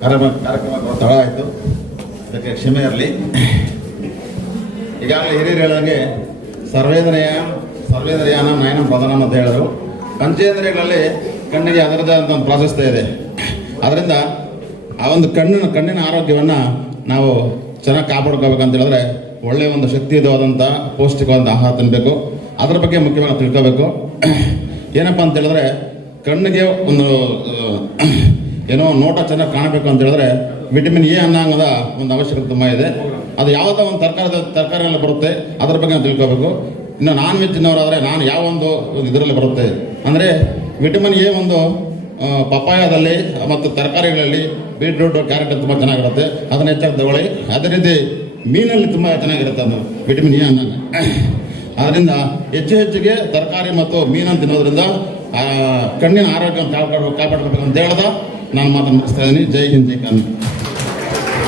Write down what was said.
ಕಾರ್ಯಕ್ರಮ ತಡ ಆಯಿತು, ಅದಕ್ಕೆ ಕ್ಷಮೆ ಇರಲಿ. ಈಗಾಗಲೇ ಹಿರಿಯರು ಹೇಳಿದಂಗೆ ಸರ್ವೇಂದ್ರಿಯಾನ ನಯನ ಪ್ರಧಾನ ಅಂತ ಹೇಳಿದ್ರು. ಪಂಚೇಂದ್ರಿಯಗಳಲ್ಲಿ ಕಣ್ಣಿಗೆ ಅದರದೇ ಆದಂಥ ಒಂದು ಪ್ರಾಶಸ್ತ್ಯ ಇದೆ. ಅದರಿಂದ ಆ ಒಂದು ಕಣ್ಣಿನ ಆರೋಗ್ಯವನ್ನು ನಾವು ಚೆನ್ನಾಗಿ ಕಾಪಾಡ್ಕೋಬೇಕಂತ ಹೇಳಿದ್ರೆ ಒಳ್ಳೆಯ ಒಂದು ಶಕ್ತಿಯುತವಾದಂಥ ಪೌಷ್ಟಿಕವಾದಂಥ ಆಹಾರ ತಿನ್ನಬೇಕು. ಅದರ ಬಗ್ಗೆ ಮುಖ್ಯವಾಗಿ ತಿಳ್ಕೋಬೇಕು. ಏನಪ್ಪ ಅಂತ ಹೇಳಿದ್ರೆ ಕಣ್ಣಿಗೆ ಒಂದು ಏನೋ ನೋಟ ಚೆನ್ನಾಗಿ ಕಾಣಬೇಕು ಅಂತ ಹೇಳಿದ್ರೆ ವಿಟಮಿನ್ ಎ ಅನ್ನೋಂಗದ ಒಂದು ಅವಶ್ಯಕತೆ ತುಂಬ ಇದೆ. ಅದು ಯಾವುದೋ ಒಂದು ತರಕಾರಿಯಲ್ಲಿ ಬರುತ್ತೆ, ಅದರ ಬಗ್ಗೆ ನಾವು ತಿಳ್ಕೋಬೇಕು. ಇನ್ನು ನಾನ್ ವೆಜ್ ತಿನ್ನೋರಾದರೆ ಯಾವ ಒಂದು ಇದರಲ್ಲಿ ಬರುತ್ತೆ ಅಂದರೆ ವಿಟಮಿನ್ ಎ ಒಂದು ಪಪ್ಪಾಯದಲ್ಲಿ ಮತ್ತು ತರಕಾರಿಗಳಲ್ಲಿ ಬೀಟ್ರೂಟು ಕ್ಯಾರೆಟ್ ತುಂಬ ಚೆನ್ನಾಗಿರುತ್ತೆ, ಅದನ್ನು ಹೆಚ್ಚಾಗಿ ತಗೊಳ್ಳಿ. ಅದೇ ರೀತಿ ಮೀನಲ್ಲಿ ತುಂಬ ಚೆನ್ನಾಗಿರುತ್ತೆ ಅದು ವಿಟಮಿನ್ ಎ ಅನ್ನೋದು. ಅದರಿಂದ ಹೆಚ್ಚಿಗೆ ತರಕಾರಿ ಮತ್ತು ಮೀನನ್ನು ತಿನ್ನೋದ್ರಿಂದ ಕಣ್ಣಿನ ಆರೋಗ್ಯವನ್ನು ಕಾಪಾಡಬೇಕು ಅಂತ ಹೇಳ್ದ ನಾನು ಮಾತನ್ನು ಮುಗಿಸ್ತಾ ಇದ್ದೀನಿ. ಜೈ ಹಿಂದ್, ಜೈ ಕನ್ನಡ.